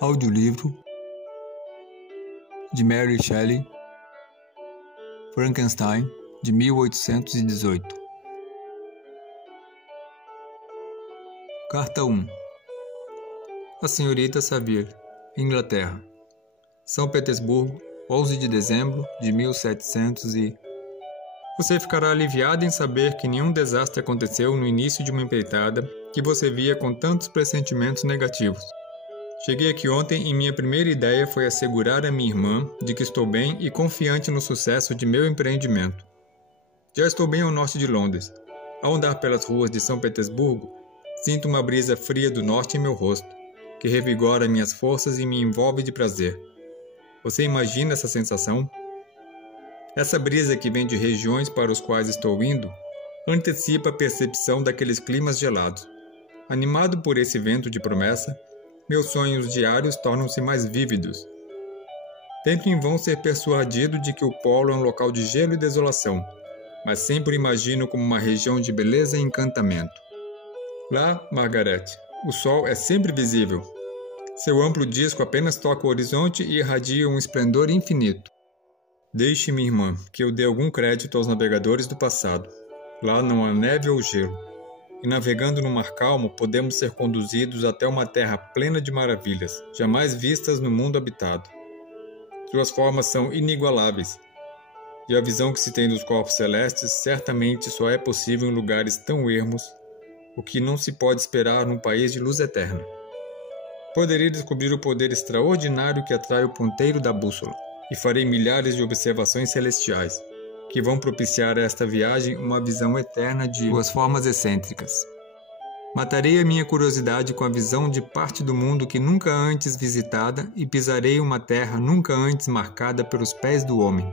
Audiolivro de Mary Shelley, Frankenstein, de 1818. Carta 1. A Senhorita Saville, Inglaterra. São Petersburgo, 11 de dezembro de 1700 e... Você ficará aliviado em saber que nenhum desastre aconteceu no início de uma empreitada que você via com tantos pressentimentos negativos. Cheguei aqui ontem e minha primeira ideia foi assegurar a minha irmã de que estou bem e confiante no sucesso de meu empreendimento. Já estou bem ao norte de Londres. Ao andar pelas ruas de São Petersburgo, sinto uma brisa fria do norte em meu rosto, que revigora minhas forças e me envolve de prazer. Você imagina essa sensação? Essa brisa que vem de regiões para os quais estou indo antecipa a percepção daqueles climas gelados. Animado por esse vento de promessa, meus sonhos diários tornam-se mais vívidos. Tento em vão ser persuadido de que o polo é um local de gelo e desolação, mas sempre o imagino como uma região de beleza e encantamento. Lá, Margaret, o sol é sempre visível. Seu amplo disco apenas toca o horizonte e irradia um esplendor infinito. Deixe-me, irmã, que eu dê algum crédito aos navegadores do passado. Lá não há neve ou gelo. E navegando no mar calmo, podemos ser conduzidos até uma terra plena de maravilhas, jamais vistas no mundo habitado. Suas formas são inigualáveis, e a visão que se tem dos corpos celestes certamente só é possível em lugares tão ermos, o que não se pode esperar num país de luz eterna. Poderei descobrir o poder extraordinário que atrai o ponteiro da bússola, e farei milhares de observações celestiais, que vão propiciar a esta viagem uma visão eterna de suas formas excêntricas. Matarei a minha curiosidade com a visão de parte do mundo que nunca antes visitada e pisarei uma terra nunca antes marcada pelos pés do homem.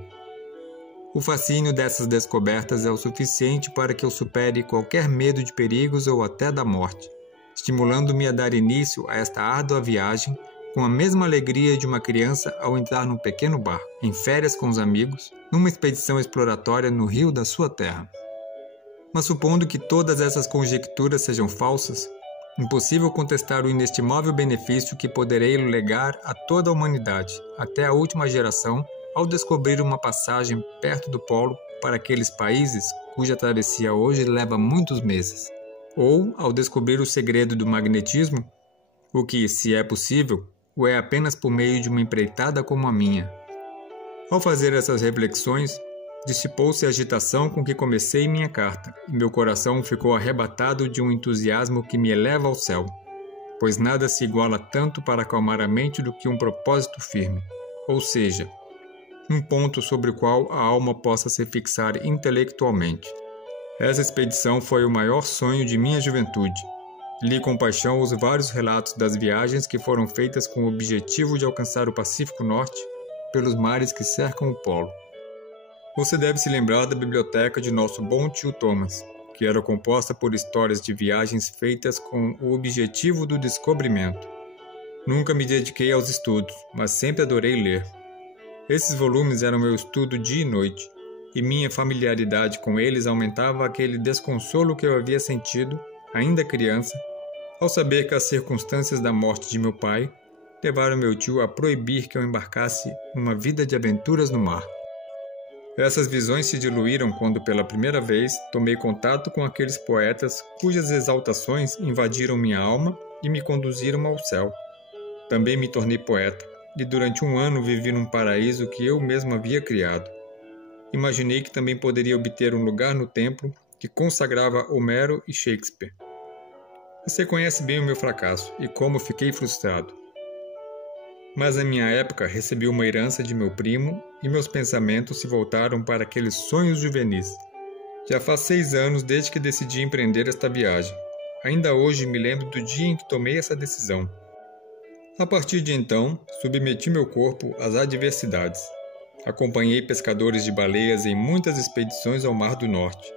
O fascínio dessas descobertas é o suficiente para que eu supere qualquer medo de perigos ou até da morte, estimulando-me a dar início a esta árdua viagem com a mesma alegria de uma criança ao entrar num pequeno barco, em férias com os amigos, numa expedição exploratória no rio da sua terra. Mas supondo que todas essas conjecturas sejam falsas, impossível contestar o inestimável benefício que poderei legar a toda a humanidade, até a última geração, ao descobrir uma passagem perto do polo para aqueles países cuja travessia hoje leva muitos meses. Ou ao descobrir o segredo do magnetismo, o que, se é possível, o é apenas por meio de uma empreitada como a minha. Ao fazer essas reflexões, dissipou-se a agitação com que comecei minha carta, e meu coração ficou arrebatado de um entusiasmo que me eleva ao céu, pois nada se iguala tanto para acalmar a mente do que um propósito firme, ou seja, um ponto sobre o qual a alma possa se fixar intelectualmente. Essa expedição foi o maior sonho de minha juventude. Li com paixão os vários relatos das viagens que foram feitas com o objetivo de alcançar o Pacífico Norte pelos mares que cercam o polo. Você deve se lembrar da biblioteca de nosso bom tio Thomas, que era composta por histórias de viagens feitas com o objetivo do descobrimento. Nunca me dediquei aos estudos, mas sempre adorei ler. Esses volumes eram meu estudo dia e noite, e minha familiaridade com eles aumentava aquele desconsolo que eu havia sentido, ainda criança, ao saber que as circunstâncias da morte de meu pai levaram meu tio a proibir que eu embarcasse numa vida de aventuras no mar. Essas visões se diluíram quando, pela primeira vez, tomei contato com aqueles poetas cujas exaltações invadiram minha alma e me conduziram ao céu. Também me tornei poeta, e durante um ano vivi num paraíso que eu mesmo havia criado. Imaginei que também poderia obter um lugar no templo que consagrava Homero e Shakespeare. Você conhece bem o meu fracasso e como fiquei frustrado. Mas na minha época recebi uma herança de meu primo e meus pensamentos se voltaram para aqueles sonhos juvenis. Já faz 6 anos desde que decidi empreender esta viagem. Ainda hoje me lembro do dia em que tomei essa decisão. A partir de então, submeti meu corpo às adversidades. Acompanhei pescadores de baleias em muitas expedições ao Mar do Norte.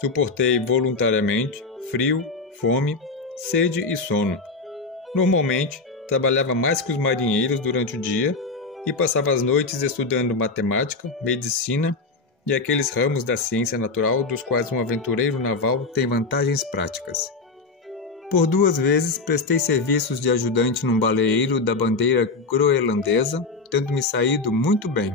Suportei voluntariamente frio, fome, sede e sono. Normalmente, trabalhava mais que os marinheiros durante o dia e passava as noites estudando matemática, medicina e aqueles ramos da ciência natural dos quais um aventureiro naval tem vantagens práticas. Por 2 vezes prestei serviços de ajudante num baleeiro da bandeira groenlandesa, tendo me saído muito bem.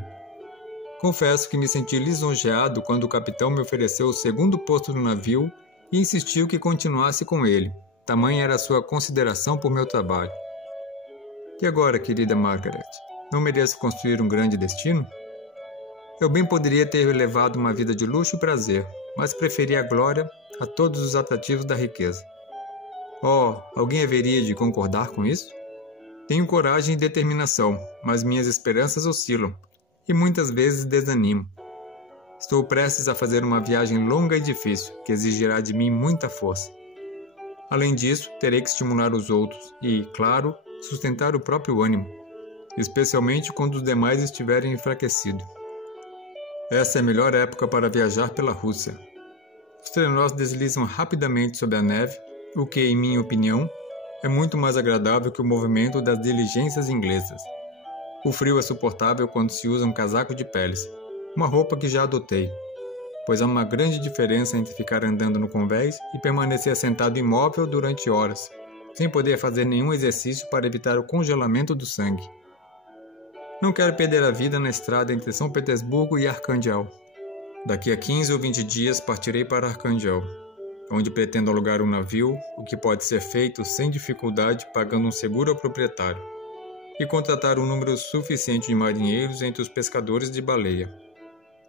Confesso que me senti lisonjeado quando o capitão me ofereceu o 2º posto no navio e insistiu que continuasse com ele. Tamanha era a sua consideração por meu trabalho. E agora, querida Margaret, não mereço construir um grande destino? Eu bem poderia ter levado uma vida de luxo e prazer, mas preferi a glória a todos os atrativos da riqueza. Oh, alguém haveria de concordar com isso? Tenho coragem e determinação, mas minhas esperanças oscilam e muitas vezes desanimo. Estou prestes a fazer uma viagem longa e difícil, que exigirá de mim muita força. Além disso, terei que estimular os outros e, claro, sustentar o próprio ânimo, especialmente quando os demais estiverem enfraquecidos. Essa é a melhor época para viajar pela Rússia. Os trenós deslizam rapidamente sobre a neve, o que, em minha opinião, é muito mais agradável que o movimento das diligências inglesas. O frio é suportável quando se usa um casaco de peles, uma roupa que já adotei, pois há uma grande diferença entre ficar andando no convés e permanecer sentado imóvel durante horas, sem poder fazer nenhum exercício para evitar o congelamento do sangue. Não quero perder a vida na estrada entre São Petersburgo e Arcangel. Daqui a 15 ou 20 dias partirei para Arcangel, onde pretendo alugar um navio, o que pode ser feito sem dificuldade pagando um seguro ao proprietário, e contratar um número suficiente de marinheiros entre os pescadores de baleia.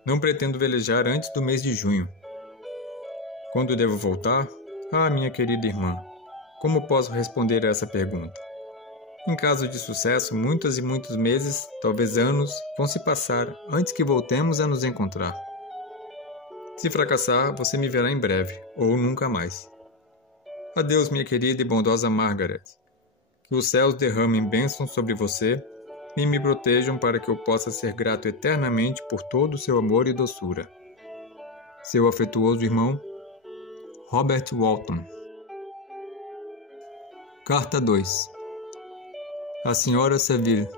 Não pretendo velejar antes do mês de junho. Quando devo voltar? Ah, minha querida irmã, como posso responder a essa pergunta? Em caso de sucesso, muitos e muitos meses, talvez anos, vão se passar antes que voltemos a nos encontrar. Se fracassar, você me verá em breve, ou nunca mais. Adeus, minha querida e bondosa Margaret. Que os céus derramem bênçãos sobre você e me protejam para que eu possa ser grato eternamente por todo o seu amor e doçura. Seu afetuoso irmão, Robert Walton. Carta 2. A Senhora Saville,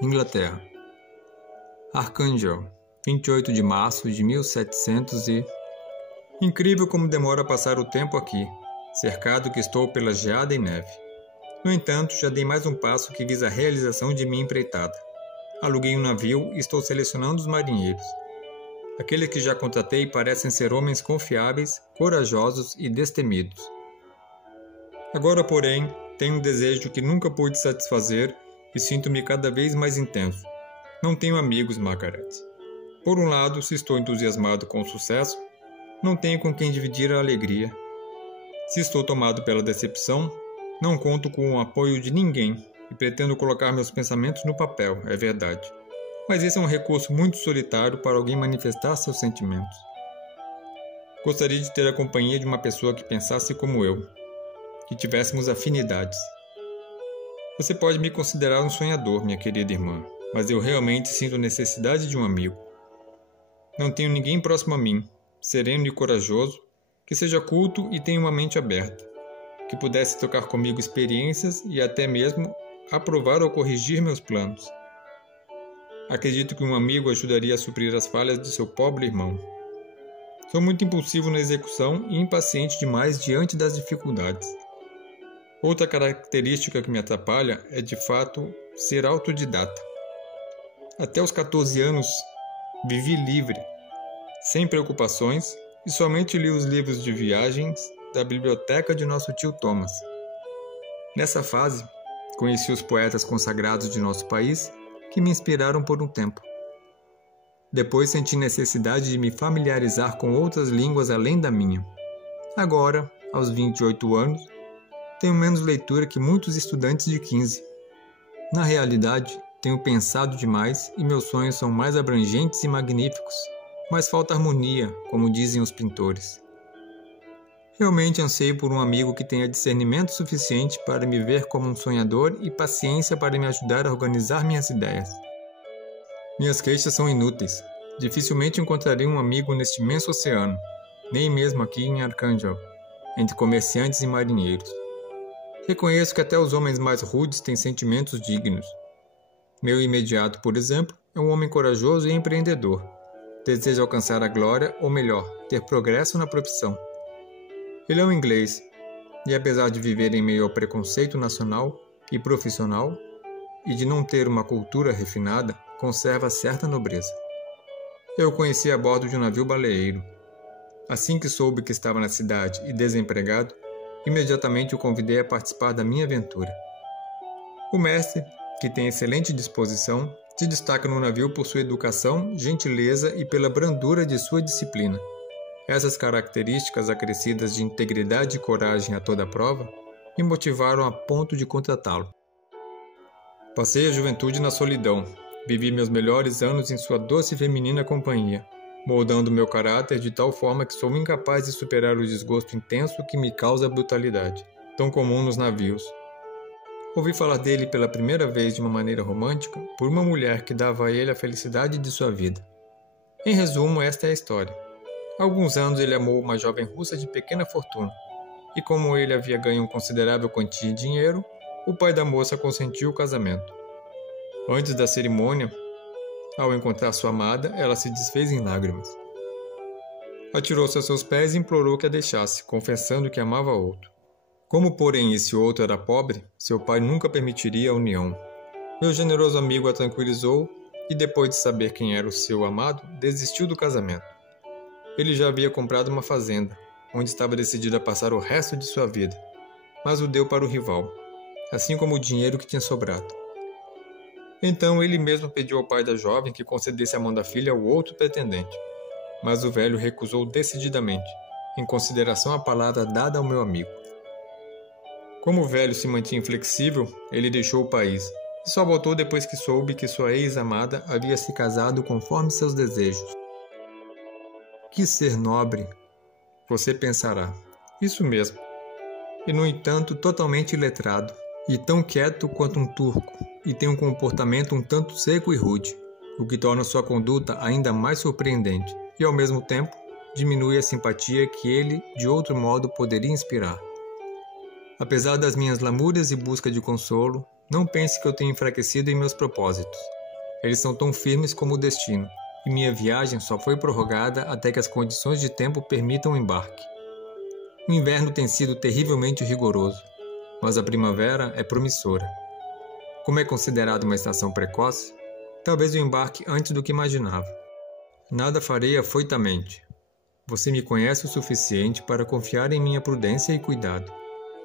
Inglaterra. Arcangel, 28 de março de 1700 e... Incrível como demora a passar o tempo aqui, cercado que estou pela geada e neve. No entanto, já dei mais um passo que visa a realização de minha empreitada. Aluguei um navio e estou selecionando os marinheiros. Aqueles que já contratei parecem ser homens confiáveis, corajosos e destemidos. Agora, porém, tenho um desejo que nunca pude satisfazer e sinto-me cada vez mais intenso. Não tenho amigos, Margaret. Por um lado, se estou entusiasmado com o sucesso, não tenho com quem dividir a alegria. Se estou tomado pela decepção, não conto com o apoio de ninguém e pretendo colocar meus pensamentos no papel, é verdade. Mas esse é um recurso muito solitário para alguém manifestar seus sentimentos. Gostaria de ter a companhia de uma pessoa que pensasse como eu, que tivéssemos afinidades. Você pode me considerar um sonhador, minha querida irmã, mas eu realmente sinto necessidade de um amigo. Não tenho ninguém próximo a mim, sereno e corajoso, que seja culto e tenha uma mente aberta, que pudesse trocar comigo experiências e até mesmo aprovar ou corrigir meus planos. Acredito que um amigo ajudaria a suprir as falhas de seu pobre irmão. Sou muito impulsivo na execução e impaciente demais diante das dificuldades. Outra característica que me atrapalha é, de fato, ser autodidata. Até os 14 anos, vivi livre, sem preocupações, e somente li os livros de viagens da biblioteca de nosso tio Thomas. Nessa fase, conheci os poetas consagrados de nosso país, que me inspiraram por um tempo. Depois senti necessidade de me familiarizar com outras línguas além da minha. Agora, aos 28 anos, tenho menos leitura que muitos estudantes de 15. Na realidade, tenho pensado demais e meus sonhos são mais abrangentes e magníficos, mas falta harmonia, como dizem os pintores. Realmente anseio por um amigo que tenha discernimento suficiente para me ver como um sonhador e paciência para me ajudar a organizar minhas ideias. Minhas queixas são inúteis. Dificilmente encontrarei um amigo neste imenso oceano, nem mesmo aqui em Arcangel, entre comerciantes e marinheiros. Reconheço que até os homens mais rudes têm sentimentos dignos. Meu imediato, por exemplo, é um homem corajoso e empreendedor. Deseja alcançar a glória, ou melhor, ter progresso na profissão. Ele é um inglês, e apesar de viver em meio ao preconceito nacional e profissional, e de não ter uma cultura refinada, conserva certa nobreza. Eu o conheci a bordo de um navio baleeiro. Assim que soube que estava na cidade e desempregado, imediatamente o convidei a participar da minha aventura. O mestre, que tem excelente disposição, se destaca no navio por sua educação, gentileza e pela brandura de sua disciplina. Essas características acrescidas de integridade e coragem a toda prova me motivaram a ponto de contratá-lo. Passei a juventude na solidão, vivi meus melhores anos em sua doce e feminina companhia, moldando meu caráter de tal forma que sou incapaz de superar o desgosto intenso que me causa a brutalidade, tão comum nos navios. Ouvi falar dele pela primeira vez de uma maneira romântica por uma mulher que dava a ele a felicidade de sua vida. Em resumo, esta é a história. Há alguns anos ele amou uma jovem russa de pequena fortuna, e como ele havia ganho uma considerável quantia de dinheiro, o pai da moça consentiu o casamento. Antes da cerimônia, ao encontrar sua amada, ela se desfez em lágrimas. Atirou-se a seus pés e implorou que a deixasse, confessando que amava outro. Como, porém, esse outro era pobre, seu pai nunca permitiria a união. Meu generoso amigo a tranquilizou e, depois de saber quem era o seu amado, desistiu do casamento. Ele já havia comprado uma fazenda, onde estava decidido a passar o resto de sua vida, mas o deu para o rival, assim como o dinheiro que tinha sobrado. Então ele mesmo pediu ao pai da jovem que concedesse a mão da filha ao outro pretendente, mas o velho recusou decididamente, em consideração à palavra dada ao meu amigo. Como o velho se mantinha inflexível, ele deixou o país, e só voltou depois que soube que sua ex-amada havia se casado conforme seus desejos. Que ser nobre, você pensará. Isso mesmo. E, no entanto, totalmente iletrado, e tão quieto quanto um turco, e tem um comportamento um tanto seco e rude, o que torna sua conduta ainda mais surpreendente, e, ao mesmo tempo, diminui a simpatia que ele, de outro modo, poderia inspirar. Apesar das minhas lamúrias e busca de consolo, não pense que eu tenha enfraquecido em meus propósitos. Eles são tão firmes como o destino, e minha viagem só foi prorrogada até que as condições de tempo permitam o embarque. O inverno tem sido terrivelmente rigoroso, mas a primavera é promissora. Como é considerado uma estação precoce, talvez eu embarque antes do que imaginava. Nada farei afoitamente. Você me conhece o suficiente para confiar em minha prudência e cuidado,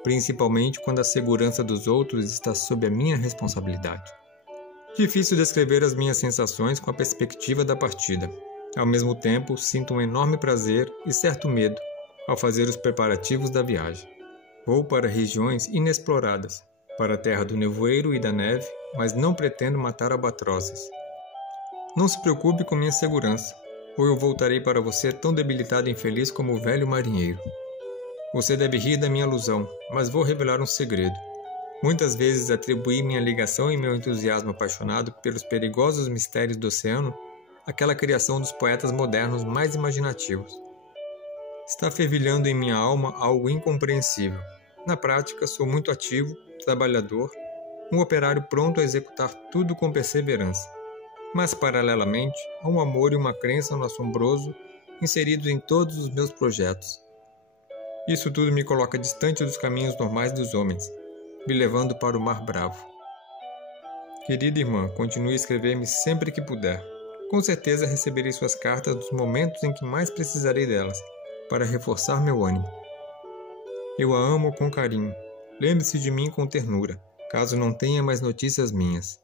principalmente quando a segurança dos outros está sob a minha responsabilidade. Difícil descrever as minhas sensações com a perspectiva da partida. Ao mesmo tempo, sinto um enorme prazer e certo medo ao fazer os preparativos da viagem. Vou para regiões inexploradas, para a terra do nevoeiro e da neve, mas não pretendo matar albatrozes. Não se preocupe com minha segurança, ou eu voltarei para você tão debilitado e infeliz como o velho marinheiro. Você deve rir da minha alusão, mas vou revelar um segredo. Muitas vezes atribuí minha ligação e meu entusiasmo apaixonado pelos perigosos mistérios do oceano àquela criação dos poetas modernos mais imaginativos. Está fervilhando em minha alma algo incompreensível. Na prática, sou muito ativo, trabalhador, um operário pronto a executar tudo com perseverança. Mas, paralelamente, há um amor e uma crença no assombroso inseridos em todos os meus projetos. Isso tudo me coloca distante dos caminhos normais dos homens, me levando para o mar bravo. Querida irmã, continue a escrever-me sempre que puder. Com certeza receberei suas cartas nos momentos em que mais precisarei delas, para reforçar meu ânimo. Eu a amo com carinho. Lembre-se de mim com ternura, caso não tenha mais notícias minhas.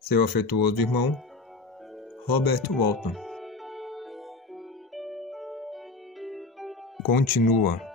Seu afetuoso irmão, Robert Walton. Continua.